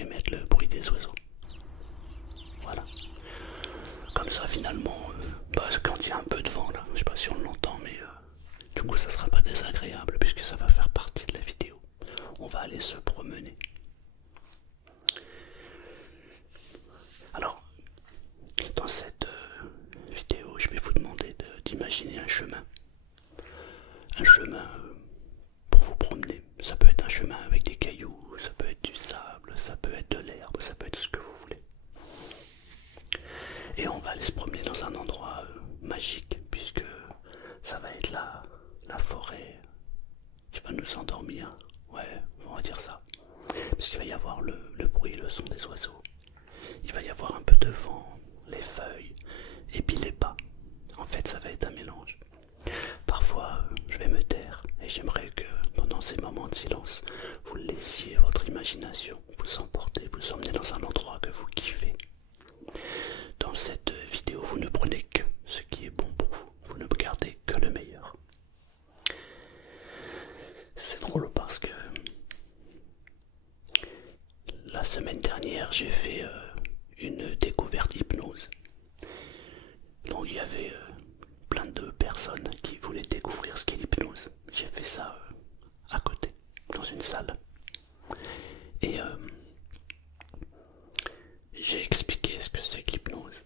vais mettre le bruit des oiseaux. Voilà. Comme ça finalement, quand il y a un peu de vent là, je sais pas si on l'entend, mais du coup ça sera pas désagréable puisque ça va faire partie de la vidéo. On va aller se promener. Alors, dans cette vidéo, je vais vous demander d'imaginer un chemin. Un chemin pour vous promener. Ça peut être un chemin avec des cailloux, ça peut être du sable, ça peut être de l'herbe, ça peut être ce que vous voulez. Et on va aller se promener dans un endroit magique, puisque ça va être la forêt qui va nous endormir. Ouais, on va dire ça. Parce qu'il va y avoir le bruit, le son des oiseaux. Il va y avoir un peu de vent, les feuilles, et puis les pas. En fait, ça va être un mélange. Parfois, je vais me taire, et j'aimerais que pendant ces moments de silence, vous laissiez votre imagination vous emporter, vous emmener dans un endroit que vous kiffez. Dans cette vidéo, vous ne prenez que ce qui est bon pour vous. Vous ne gardez que le meilleur. C'est drôle parce que la semaine dernière, j'ai fait une découverte hypnose. Donc il y avait plein de personnes qui voulaient découvrir ce qu'est l'hypnose. J'ai fait ça à côté, dans une salle. Et j'ai expliqué ce que c'est que l'hypnose.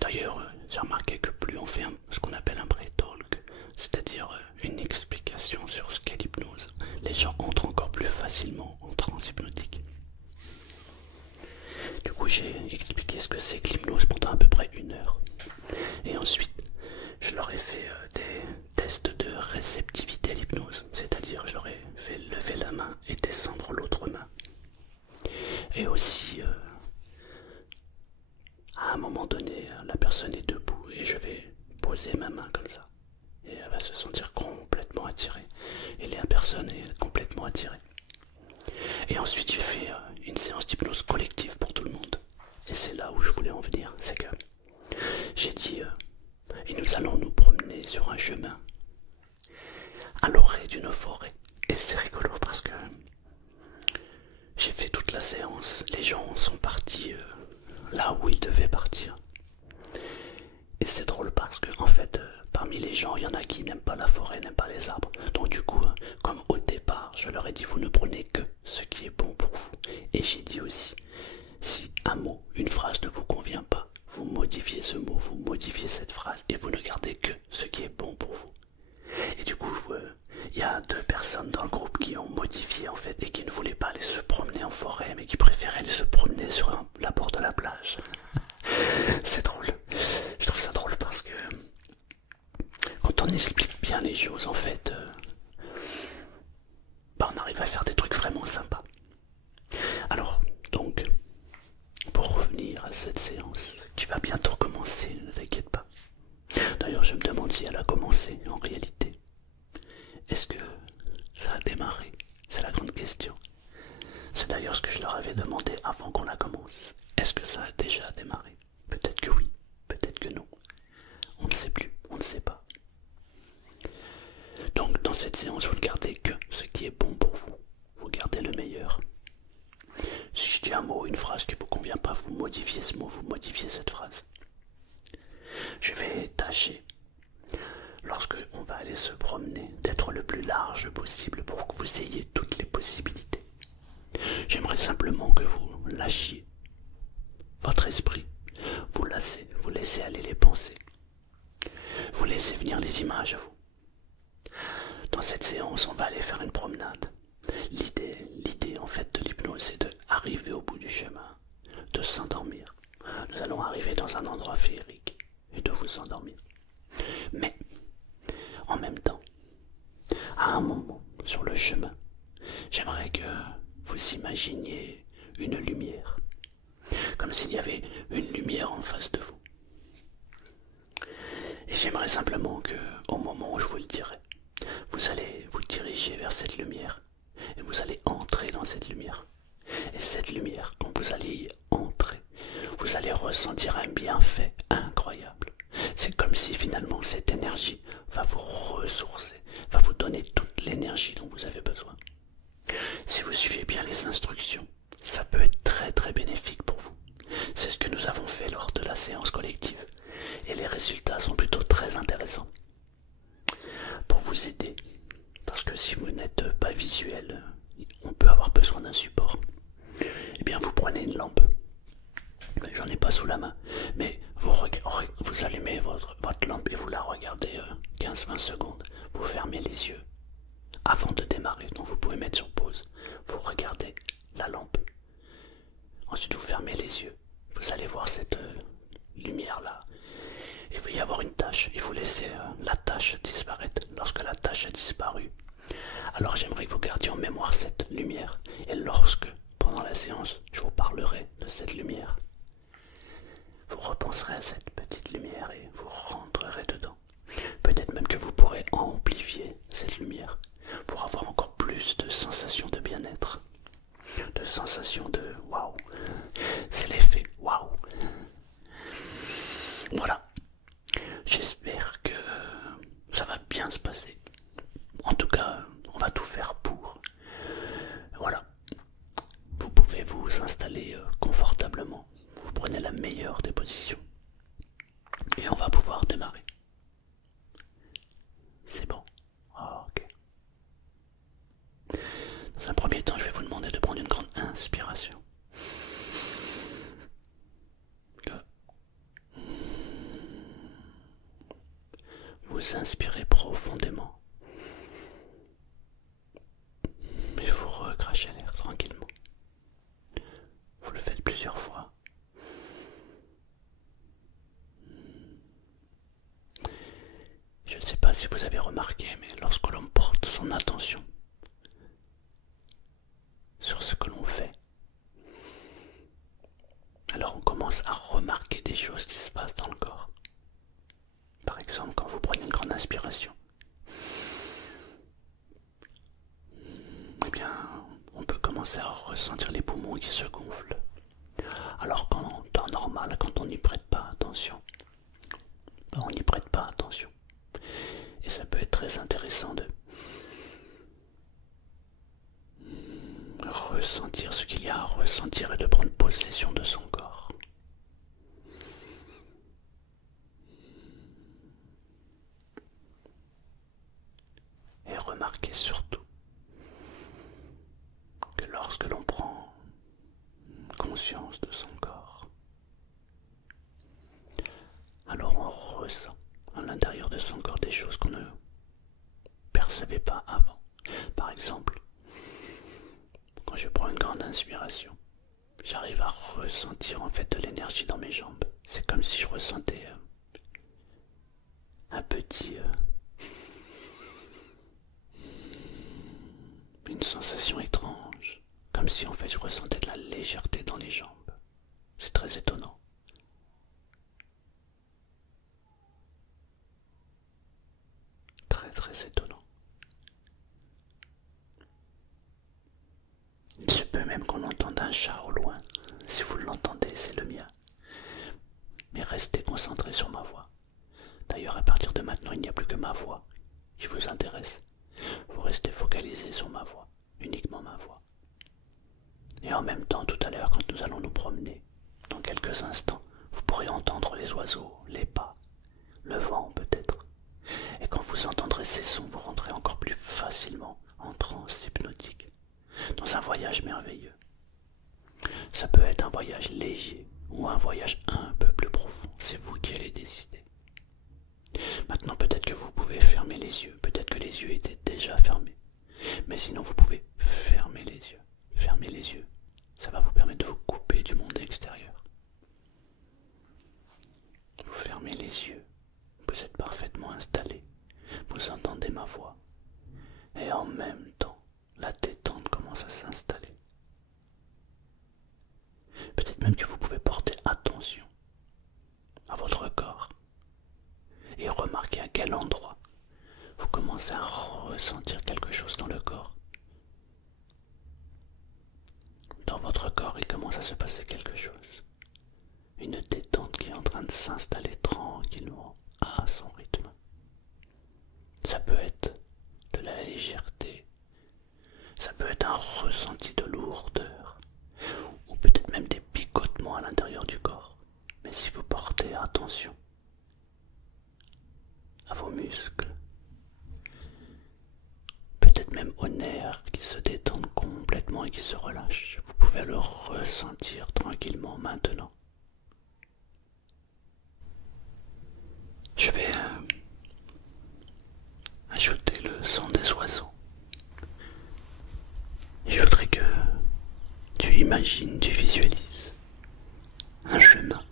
D'ailleurs, j'ai remarqué que plus on fait ce qu'on appelle un pré-talk, c'est-à-dire une explication sur ce qu'est l'hypnose, les gens entrent encore plus facilement en transe hypnotique. Du coup, j'ai expliqué ce que c'est que l'hypnose pendant à peu près 1 heure. Et ensuite, je leur ai fait des tests de réceptivité à l'hypnose, c'est-à-dire je leur ai fait lever la main et descendre l'autre main. Et aussi, à un moment donné, la personne est debout et je vais poser ma main comme ça. Et elle va se sentir complètement attirée. Et la personne est complètement attirée. Et ensuite, j'ai fait une séance d'hypnose collective pour tout le monde. Et c'est là où je voulais en venir. C'est que j'ai dit, et nous allons nous promener sur un chemin à l'orée d'une forêt. Et c'est rigolo parce que j'ai fait toute la séance. Les gens sont partis là où ils devaient partir. Et c'est drôle parce que en fait, parmi les gens, il y en a qui n'aiment pas la forêt, n'aiment pas les arbres. Donc du coup, comme au départ, je leur ai dit vous ne prenez que ce qui est bon pour vous. Et j'ai dit aussi, si un mot, une phrase ne vous convient pas, vous modifiez ce mot, vous modifiez cette phrase et vous ne gardez que ce qui est bon pour vous. Et du coup, il y a 2 personnes dans le groupe qui ont modifié en fait et qui ne voulaient pas aller se promener en forêt mais qui préféraient aller se promener sur la bord de la plage. C'est drôle. Je trouve ça drôle parce que quand on explique bien les choses en fait, on arrive à faire des trucs vraiment sympas. Alors, donc, pour revenir à cette séance qui va bientôt commencer, ne t'inquiète pas. D'ailleurs, je me demande si elle a commencé en réalité. Est-ce que ça a démarré? C'est la grande question. C'est d'ailleurs ce que je leur avais demandé avant qu'on la commence. Est-ce que ça a déjà démarré? Peut-être que oui, peut-être que non. On ne sait plus, on ne sait pas. Donc dans cette séance, vous ne gardez que ce qui est bon pour vous. Vous gardez le meilleur. Si je dis un mot, une phrase qui ne vous convient pas, vous modifiez ce mot, vous modifiez cette phrase. Je vais tâcher, lorsque on va aller se promener, d'être le plus large possible pour que vous ayez toutes les possibilités. J'aimerais simplement que vous lâchiez votre esprit, vous laissez aller les pensées, vous laissez venir les images à vous. Dans cette séance, on va aller faire une promenade. L'idée en fait de l'hypnose, c'est d'arriver au bout du chemin, de s'endormir. Nous allons arriver dans un endroit féerique et de vous endormir. Mais, en même temps, à un moment sur le chemin, j'aimerais que vous imaginiez une lumière, comme s'il y avait une lumière en face de vous. Et j'aimerais simplement que, au moment où je vous le dirai, vous allez vous diriger vers cette lumière et vous allez entrer dans cette lumière. Et cette lumière, quand vous allez y entrer, vous allez ressentir un bienfait incroyable. C'est comme si finalement cette énergie va vous ressourcer, va vous donner toute l'énergie dont vous avez besoin. Si vous suivez bien les instructions, ça peut être très prenez une lampe. J'en ai pas sous la main, mais vous allumez votre lampe et vous la regardez 15-20 secondes. Vous fermez les yeux avant de démarrer, donc vous pouvez mettre sur pause. Vous regardez la lampe. Ensuite vous fermez les yeux. Vous allez voir cette lumière là. Et il va y avoir une tache. Et vous laissez la tache disparaître. Lorsque la tache a disparu, alors j'aimerais que vous gardiez en mémoire cette lumière. Et lorsque, pendant la séance, je vous parlerai de cette lumière, vous repenserez à cette petite lumière et vous rentrerez dedans. Peut-être même que vous pourrez amplifier cette lumière pour avoir encore plus de sensations de bien-être, de sensations de waouh. C'est l'effet waouh. Voilà. J'espère que ça va bien se passer. En tout cas, on va tout faire pour. Voilà. Vous pouvez vous installer confortablement. Vous prenez la meilleure des positions. Et on va pouvoir démarrer. C'est bon. Ok. Dans un premier temps, je vais vous demander de prendre une grande inspiration. Vous inspirez profondément. Et vous recrachez l'air tranquillement. Vous le faites plusieurs fois. Je ne sais pas si vous avez remarqué, mais lorsque l'on porte son attention sur ce que l'on fait, alors on commence à remarquer des choses qui se passent dans le corps. Par exemple, quand vous prenez une grande inspiration, eh bien, on peut commencer à ressentir les poumons qui se gonflent. Alors qu'en temps normal, quand on n'y prête pas attention, on n'y prête pas attention. Et ça peut être très intéressant de ressentir ce qu'il y a à ressentir et de prendre possession de son corps. Et remarquez surtout que lorsque l'on prend conscience de son corps, alors on ressent à l'intérieur de son corps des choses qu'on ne percevait pas avant. Par exemple, quand je prends une grande inspiration, j'arrive à ressentir en fait de l'énergie dans mes jambes. C'est comme si je ressentais une sensation étrange, comme si en fait je ressentais de la légèreté dans les jambes. C'est très étonnant. Très très étonnant. Il se peut même qu'on entende un chat au loin. Si vous l'entendez, c'est le mien. Mais restez concentré sur ma voix. D'ailleurs, à partir de maintenant, il n'y a plus que ma voix qui vous intéresse. Vous restez focalisé sur ma voix, uniquement ma voix. Et en même temps, tout à l'heure, quand nous allons nous promener, dans quelques instants, vous pourrez entendre les oiseaux, les pas, le vent peut-être. Et quand vous entendrez ces sons, vous rentrez encore plus facilement en transe hypnotique, dans un voyage merveilleux. Ça peut être un voyage léger ou un voyage un peu plus profond, c'est vous qui allez décider. Maintenant, peut-être que vous pouvez fermer les yeux, peut-être que les yeux étaient déjà fermés, mais sinon vous pouvez fermer les yeux. Fermez les yeux, ça va vous permettre de vous couper du monde extérieur. Vous fermez les yeux, vous êtes parfaitement installé, vous entendez ma voix, et en même temps, la détente commence à s'installer. Peut-être même que vous pouvez porter attention à votre corps et remarquer à quel endroit vous commencez à ressentir quelque chose dans le corps. Dans votre corps, il commence à se passer quelque chose. Une détente qui est en train de s'installer tranquillement à son rythme. Ça peut être de la légèreté, ça peut être un ressenti de lourdeur, ou peut-être même des picotements à l'intérieur du corps. Mais si vous portez attention à vos muscles, peut-être même aux nerfs qui se détendent complètement et qui se relâchent, vous pouvez le ressentir tranquillement maintenant. Je vais ajouter le son des oiseaux. Je voudrais que tu imagines, tu visualises un chemin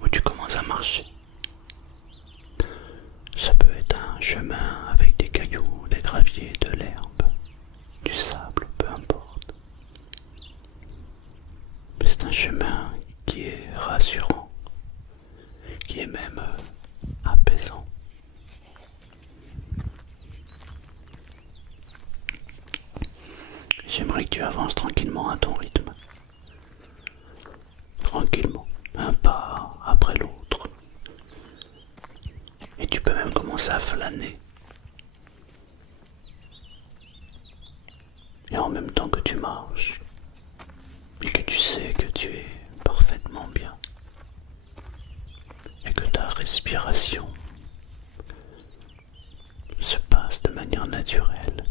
où tu commences à marcher. Ça peut être un chemin avec des cailloux, des graviers, de l'herbe, du sable, peu importe. C'est un chemin qui est rassurant, qui est même apaisant. J'aimerais que tu avances tranquillement à ton rythme. Tranquillement, un pas après l'autre. Et tu peux même commencer à flâner. Et en même temps que tu marches, et que tu sais que tu es parfaitement bien, et que ta respiration se passe de manière naturelle,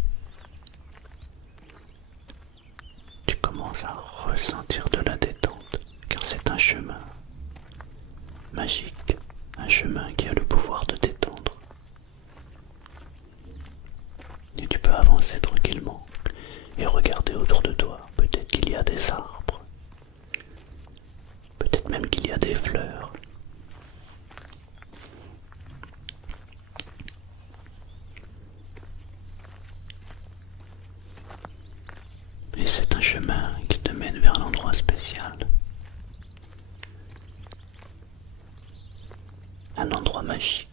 tu commences à ressentir de la détente, car c'est un chemin magique, un chemin qui a le pouvoir de détendre. Et tu peux avancer tranquillement et regarder autour de toi. Peut-être qu'il y a des arbres, peut-être même qu'il y a des fleurs. Et c'est un chemin qui te mène vers un endroit spécial. Un endroit magique.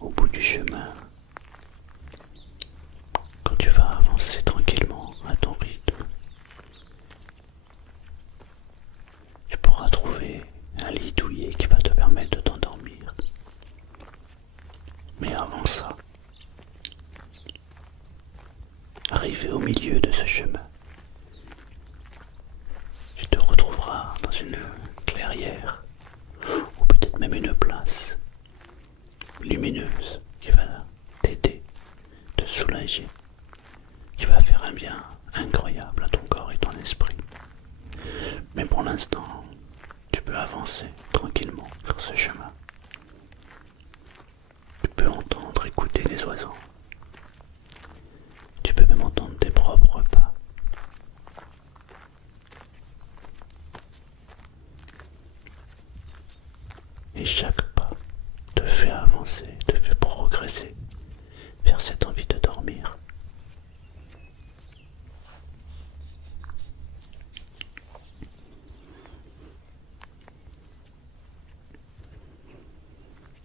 Au bout du chemin, quand tu vas avancer tranquillement à ton rythme, tu pourras trouver un lit douillet qui va te permettre de t'endormir. Mais avant ça, arrivé au milieu de ce chemin, tu te retrouveras dans une clairière ou peut-être même une place lumineuse qui va t'aider, te soulager, qui va faire un bien incroyable à ton corps et ton esprit. Mais pour l'instant, tu peux avancer tranquillement sur ce chemin. Tu peux entendre, écouter les oiseaux. Tu peux même entendre tes propres pas. Et chaque pas te fait avancer, te fait progresser vers cette envie de dormir.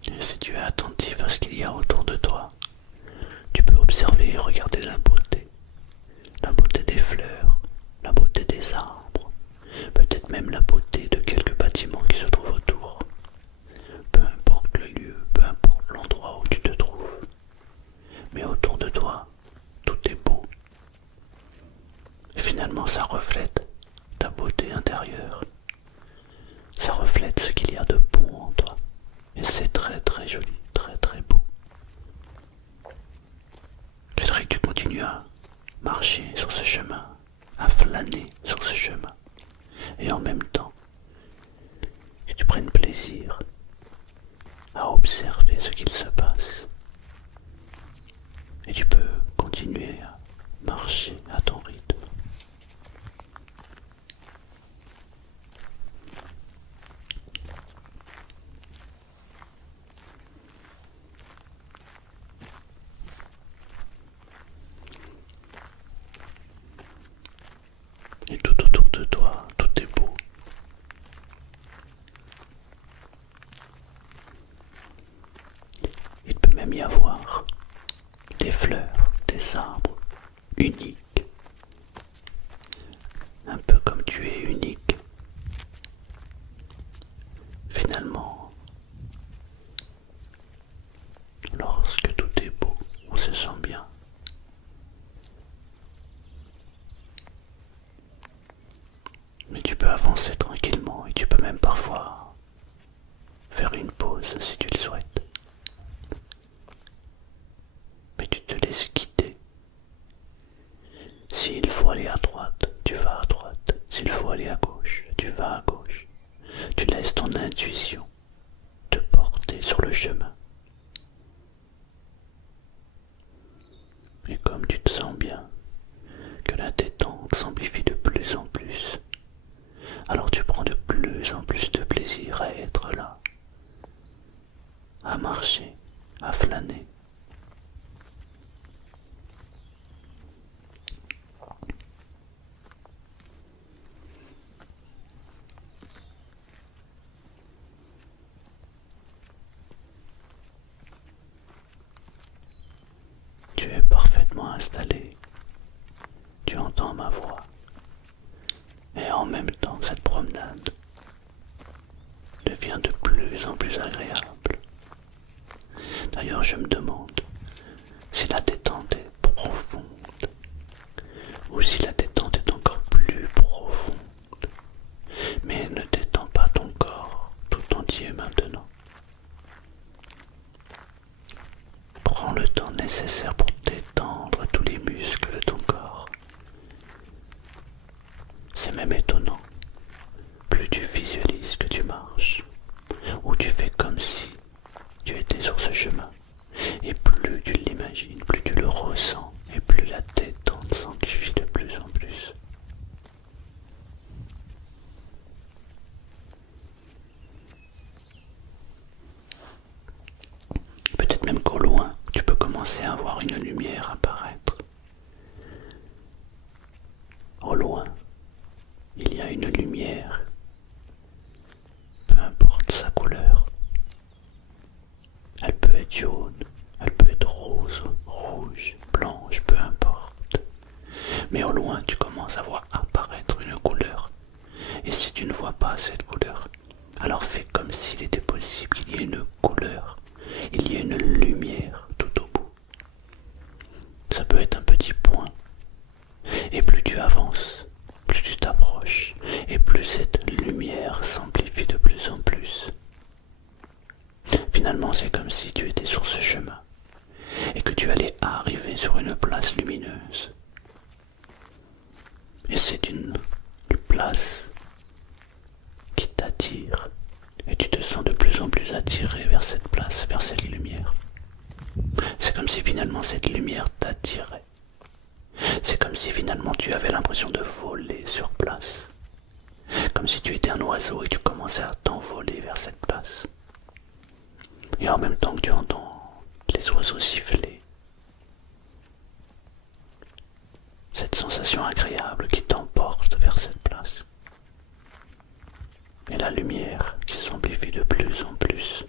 Et si tu es attentif à ce qu'il y a autour de toi, tu peux observer et regarder la beauté des fleurs, la beauté des arbres, peut-être même la beauté de quelques bâtiments qui se trouvent autour. Peu importe le lieu, peu importe l'endroit où tu te trouves, mais autour de toi, tout est beau. Et finalement, ça reflète ta beauté intérieure. Ça reflète ce qu'il y a de bon en toi. Et c'est très très joli, très très beau. Je voudrais que tu continues à marcher sur ce chemin, à flâner sur ce chemin. Et en même temps, que tu prennes plaisir à observer ce qu'il se passe. Et tu peux continuer à marcher à ton rythme. Et tout autour de toi, tout est beau. Il peut même y avoir des fleurs, des arbres uniques. Un peu comme tu es unique. Finalement, lorsque tout est beau, on se sent bien. Mais tu peux avancer tranquillement et tu peux même parfois faire une pause si tu le souhaites. Mais tu te laisses guider. S'il faut aller à droite, tu vas à droite. S'il faut aller à gauche, tu vas à gauche. Tu laisses ton intuition te porter sur le chemin. Et comme tu te sens bien, que la détente s'amplifie de plus en plus, alors tu prends de plus en plus de plaisir à être là, à marcher, à flâner. Tu es parfaitement installé, tu entends ma voix, et en même temps cette promenade devient de plus en plus agréable. D'ailleurs, je me demande si la détente est profonde ou si la détente est encore plus profonde. Mais ne détends pas ton corps tout entier maintenant. Prends le temps nécessaire pour détendre tous les muscles de ton corps. C'est même étonnant. Plus tu visualises que tu marches, ou tu fais comme si tu étais sur ce chemin, et plus tu l'imagines, plus tu le ressens, et plus la détente s'amplifie de plus en plus. Peut-être même qu'au loin, tu peux commencer à voir une lumière apparaître. Au loin, il y a une lumière, peu importe sa couleur. Elle peut être jaune, elle peut être rose, rouge, blanche, peu importe. Mais au loin, tu commences à voir apparaître une couleur. Et si tu ne vois pas cette couleur, alors fais comme s'il était possible qu'il y ait une couleur, il y ait une lumière tout au bout. Ça peut être un petit point. Et plus tu avances, plus tu t'approches, et plus cette lumière s'amplifie de plus en plus. Finalement, c'est comme si tu étais sur ce chemin, et que tu allais arriver sur une place lumineuse. Et c'est une place qui t'attire, et tu te sens de plus en plus attiré vers cette place, vers cette lumière. C'est comme si finalement cette lumière t'attirait. C'est comme si finalement tu avais l'impression de voler sur place. Comme si tu étais un oiseau et tu commençais à t'envoler vers cette place. Et en même temps que tu entends les oiseaux siffler, cette sensation agréable qui t'emporte vers cette place. Et la lumière qui s'amplifie de plus en plus.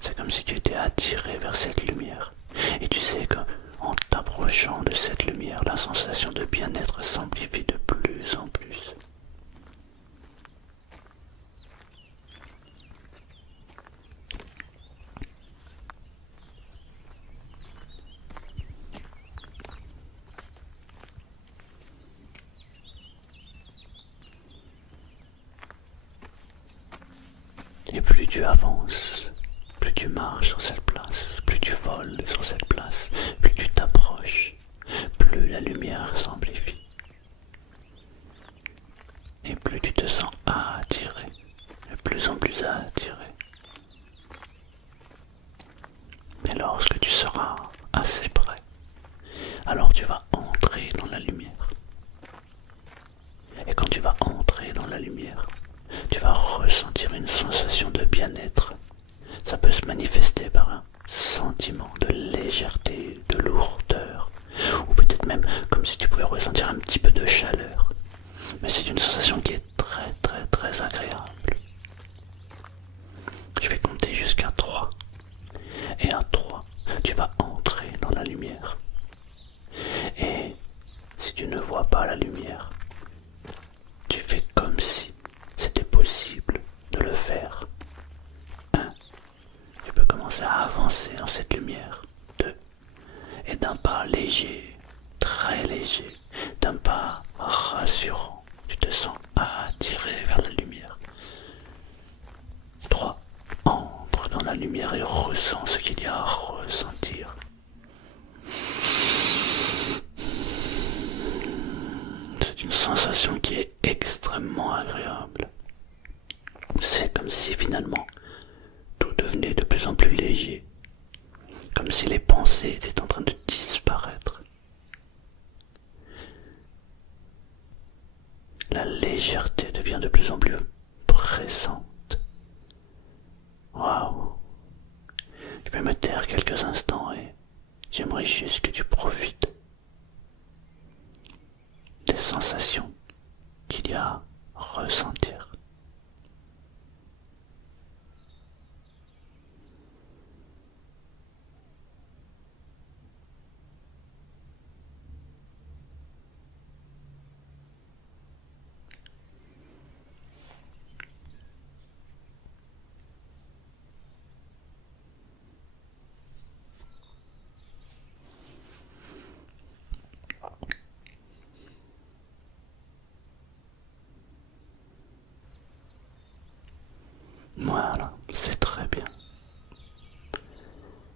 C'est comme si tu étais attiré vers cette lumière. Et tu sais qu'en t'approchant de cette lumière, la sensation de bien-être s'amplifie de plus en plus. Et plus tu avances, plus tu marches sur cette place, plus tu voles sur cette place, plus tu t'approches, plus la lumière s'amplifie. Et plus tu te sens attiré, de plus en plus attiré. Mais lorsque tu seras assez près, alors tu vas entrer dans la lumière. Et quand tu vas entrer dans la lumière, tu vas ressentir une sensation de bien-être. Ça peut se manifester par un sentiment de légèreté, de lourdeur, ou peut-être même comme si tu pouvais ressentir un petit peu de chaleur. Mais c'est une sensation qui est très très très agréable. Je vais compter jusqu'à 3. Et à 3, tu vas entrer dans la lumière. Et si tu ne vois pas la lumière, tu fais comme si c'était possible de le faire. 1. Tu peux commencer à avancer dans cette lumière. 2. Et d'un pas léger, très léger, d'un pas rassurant, tu te sens attiré vers la lumière. 3. Entre dans la lumière et ressens ce qu'il y a à ressentir. sensation qui est extrêmement agréable. C'est comme si finalement tout devenait de plus en plus léger, comme si les pensées étaient en train de disparaître. La légèreté devient de plus en plus pressante. Waouh! Je vais me taire quelques instants et j'aimerais juste que tu profites des sensations qu'il y a à ressentir. Voilà, c'est très bien.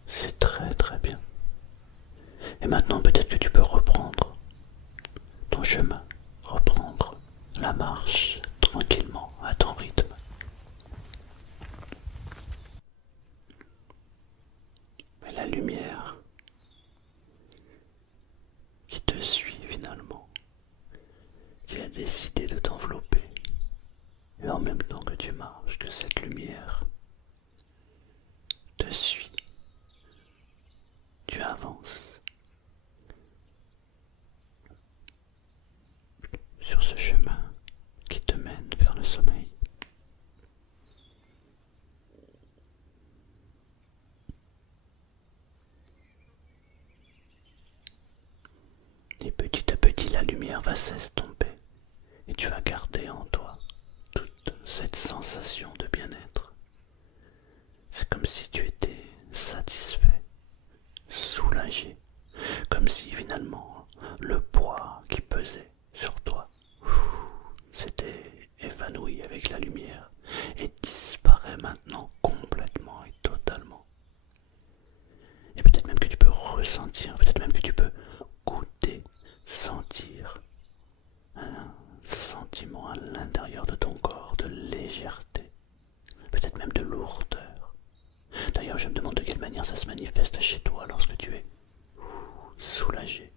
C'est très très bien. Et maintenant peut-être que tu peux reprendre ton chemin, reprendre la marche tranquillement à ton rythme. Mais la lumière qui te suit finalement, qui a décidé de t'envelopper, et en même temps que tu marches, que cette lumière te suit, tu avances sur ce chemin qui te mène vers le sommeil. Et petit à petit, la lumière va s'estomper et tu vas garder en toi toute cette sensation de bien-être. C'est comme si tu étais satisfait, soulagé, comme si finalement le poids qui pesait sur toi s'était évanoui avec la lumière et disparaît maintenant complètement et totalement. Et peut-être même que tu peux ressentir, peut-être même que tu peux goûter, sentir un sentiment à l'intérieur de ton corps de légèreté, peut-être même de lourdeur. D'ailleurs, je me demande de quelle manière ça se manifeste chez toi lorsque tu es soulagé.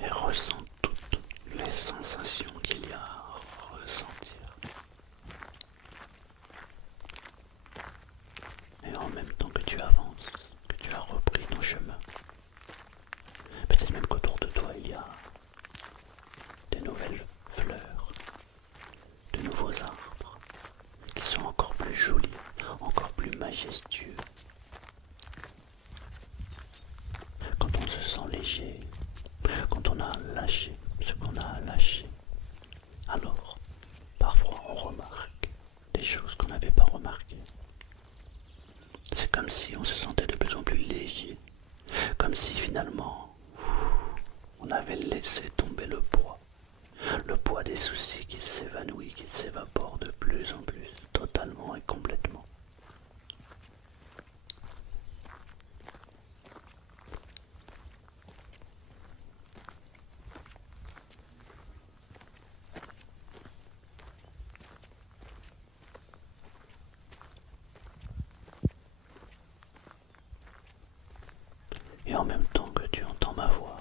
Et ressens toutes les sensations qu'il y a à ressentir. Et en même temps que tu avances, que tu as repris ton chemin, peut-être même qu'autour de toi il y a des nouvelles fleurs, de nouveaux arbres qui sont encore plus jolis, encore plus majestueux. Quand on se sent léger, quand on a lâché ce qu'on a à lâcher, alors parfois on remarque des choses qu'on n'avait pas remarquées. C'est comme si on se sentait de plus en plus léger, comme si finalement on avait laissé tomber le poids des soucis qui s'évanouit, qui s'évapore de plus en plus, totalement et complètement. Et en même temps que tu entends ma voix,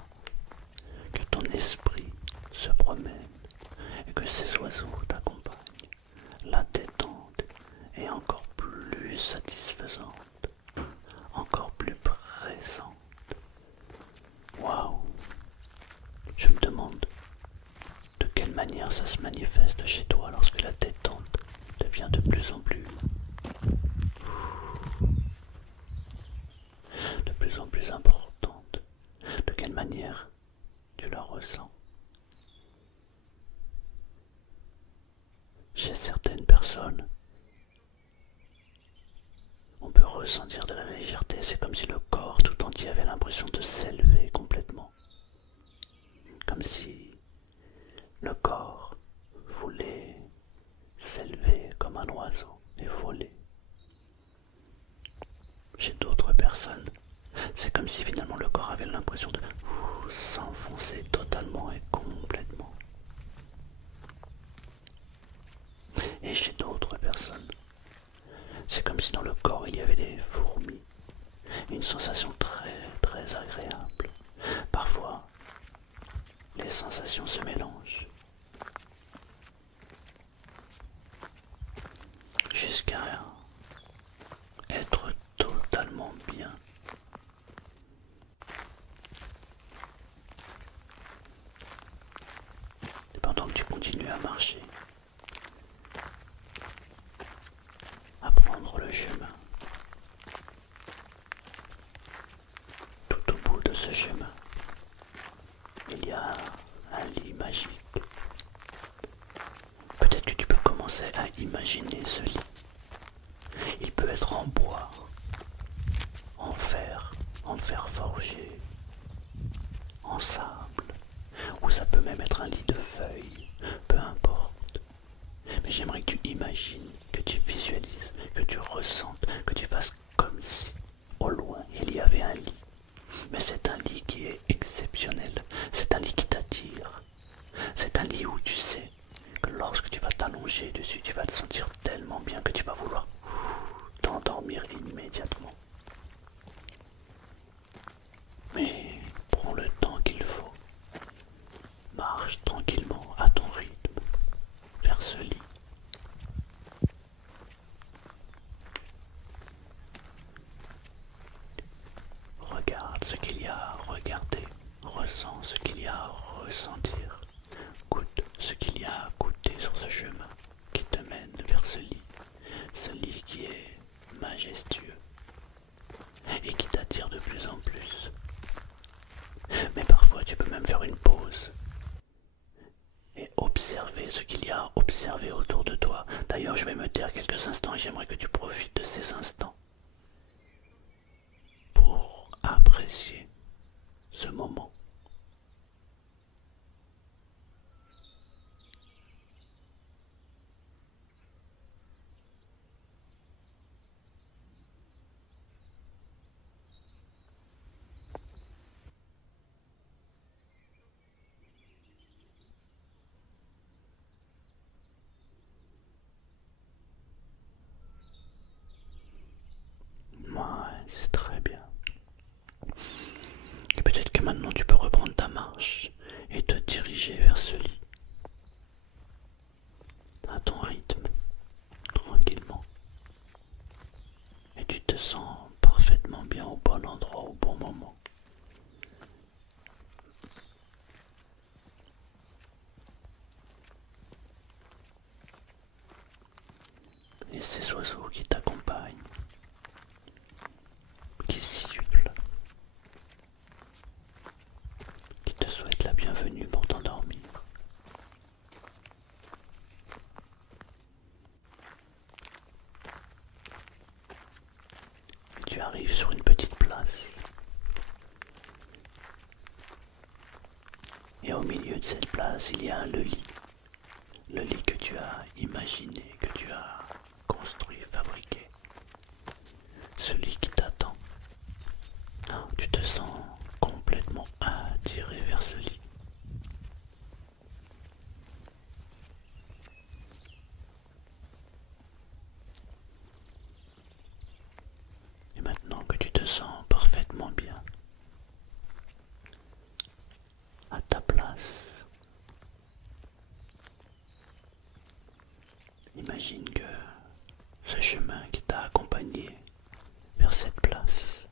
que ton esprit se promène et que ces oiseaux t'accompagnent, la détente est encore plus satisfaisante, encore plus présente. Waouh! Je me demande de quelle manière ça se manifeste chez toi lorsque la détente devient de plus en plus importante. De quelle manière tu la ressens? Chez certaines personnes, on peut ressentir de la légèreté, c'est comme si le corps tout entier avait l'impression de s'élever complètement. Comme si le corps voulait s'élever comme un oiseau et voler. Chez d'autres personnes, c'est comme si finalement le corps avait avait l'impression de s'enfoncer totalement et complètement. Et chez d'autres personnes, c'est comme si dans le corps il y avait des fourmis. Une sensation très très agréable. Parfois, les sensations se mélangent. Jusqu'à être totalement bien. Et pendant que tu continues à marcher, à prendre le chemin, tout au bout de ce chemin, il y a un lit magique. Peut-être que tu peux commencer à imaginer ce lit. Il peut être en bois, en fer forgé, en sable, ou ça peut même être un lit de feuilles, peu importe. Mais j'aimerais que tu imagines, que tu visualises, que tu ressentes, que tu fasses comme si, au loin, il y avait un lit. Mais c'est un lit qui est exceptionnel, c'est un lit qui t'attire. C'est un lit où tu sais que lorsque tu vas t'allonger dessus, tu vas te sentir tellement bien que tu vas vouloir t'endormir immédiatement. Mais prends le temps qu'il faut. Marche tranquillement à ton rythme vers ce lit. Regarde ce qu'il y a à regarder. Ressens ce qu'il y a à ressentir. Goûte ce qu'il y a à goûter sur ce chemin qui te mène vers ce lit qui est majestueux et qui t'attire de plus en plus. Mais parfois tu peux même faire une pause et observer ce qu'il y a à observer autour de toi. D'ailleurs, je vais me taire quelques instants et j'aimerais que tu profites de ces instants pour apprécier ce moment. Ouais, c'est très bien. Et peut-être que maintenant tu peux reprendre ta marche et te diriger vers ce lit. À ton rythme, tranquillement. Et tu te sens parfaitement bien au bon endroit, au bon moment. Et ces oiseaux qui t'accompagnent, qui sifflent, qui te souhaitent la bienvenue pour t'endormir. Et tu arrives sur une petite place. Et au milieu de cette place, il y a le lit. Le lit que tu as imaginé, que tu as construit, fabriqué. Ce lit qui t'attend. Tu te sens complètement attiré vers ce lit. Et maintenant que tu te sens parfaitement bien, à ta place, imagine que ce chemin qui t'a accompagné vers cette place,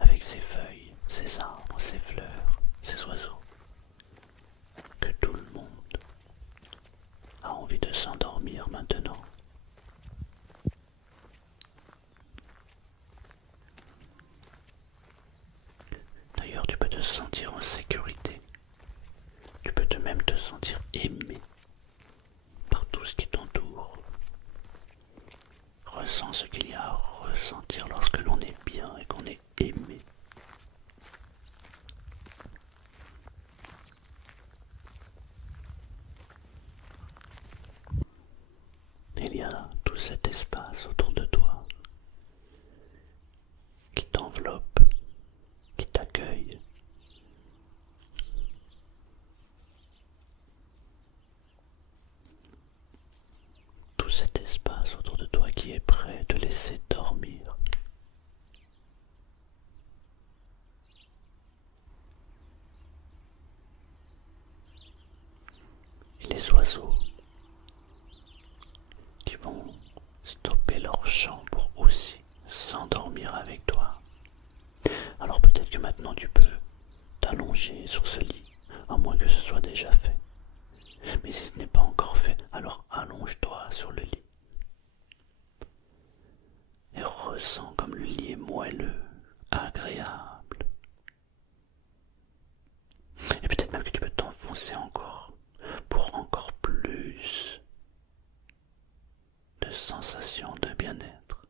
avec ses feuilles, ses arbres, ses fleurs, ses oiseaux, que tout le monde a envie de s'endormir maintenant. D'ailleurs, tu peux te sentir en sécurité. Tu peux même te sentir aimé par tout ce qui t'entoure. Ressens ce qu'il y a à ressentir lorsque l'on est bien et qu'on est aimé. Il y a tout cet espace autour de toi qui t'enveloppe oiseaux qui vont stopper leur chant pour aussi s'endormir avec toi. Alors peut-être que maintenant tu peux t'allonger sur ce lit, à moins que ce soit déjà fait. Mais si ce n'est pas encore fait, alors allonge-toi sur le lit. Et ressens comme le lit est moelleux, agréable. Et peut-être même que tu peux t'enfoncer encore pour encore plus de sensations de bien-être.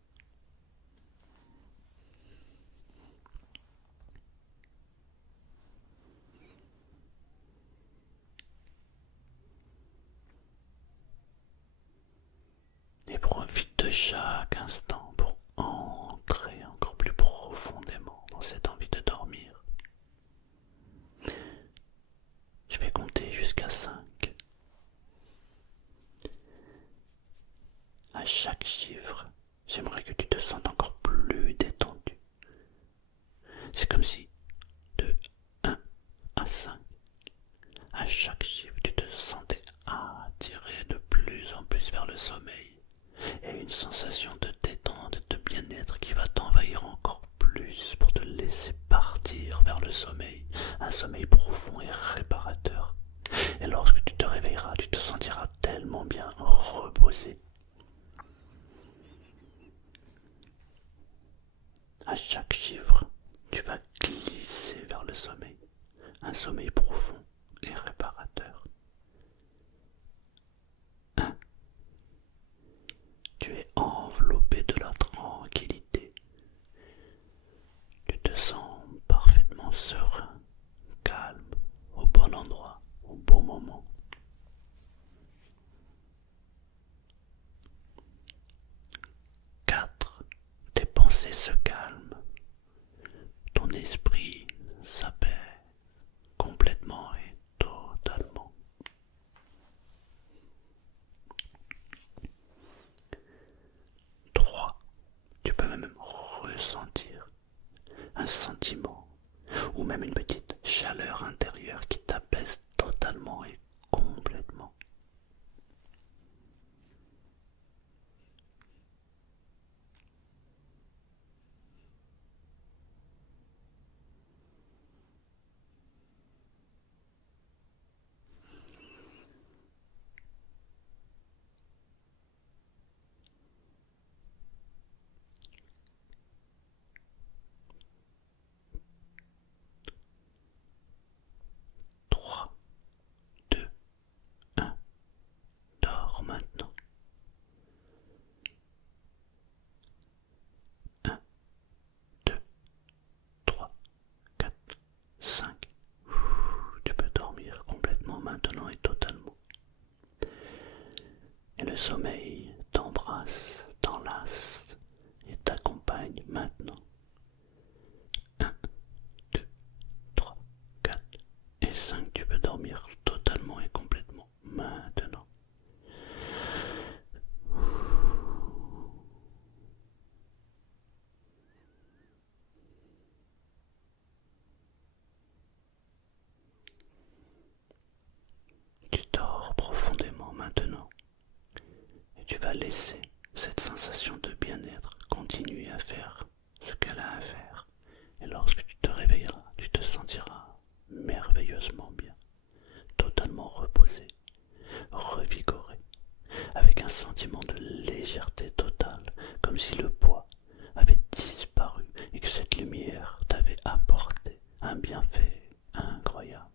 Et profite de chaque instant pour entrer encore plus profondément dans cette envie de dormir. Je vais compter jusqu'à 5. À chaque chiffre, j'aimerais que tu te sentes encore plus détendu. C'est comme si de 1 à 5, à chaque chiffre, tu te sentais attiré de plus en plus vers le sommeil. Et une sensation de détente et de bien-être qui va t'envahir encore plus pour te laisser partir vers le sommeil, un sommeil profond et réparateur. Et lorsque tu te réveilleras, tu te sentiras tellement bien reposé. À chaque chiffre, tu vas glisser vers le sommeil, un sommeil profond et réparateur. 1. Tu es enveloppé de la tranquillité. Tu te sens parfaitement serein, calme, au bon endroit, au bon moment. 4. Tes pensées se calment. Ton esprit s'apaise complètement et totalement. 3. Tu peux même ressentir un sentiment ou même une petite chaleur intérieure qui t'apaise totalement et complètement. 3, 2, 1, dors maintenant. 1, 2, 3, 4, 5. Tu peux dormir complètement maintenant et totalement. Et le sommeil t'embrasse, t'enlace et t'accompagne maintenant. 1, 2, 3, 4 et 5. Tu peux dormir totalement et complètement maintenant. Tu dors profondément maintenant et tu vas laisser cette sensation de bien-être continuer à faire ce qu'elle a à faire. Et lorsque tu te réveilleras, tu te sentiras merveilleusement bien, totalement reposé, revigoré, avec un sentiment de légèreté totale, comme si le poids avait disparu et que cette lumière t'avait apporté un bienfait incroyable.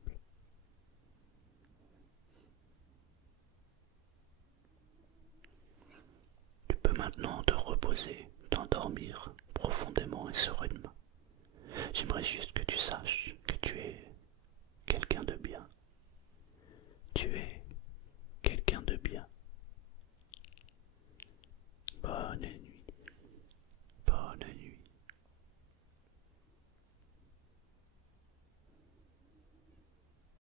Tu peux maintenant te reposer, t'endormir profondément et sereinement.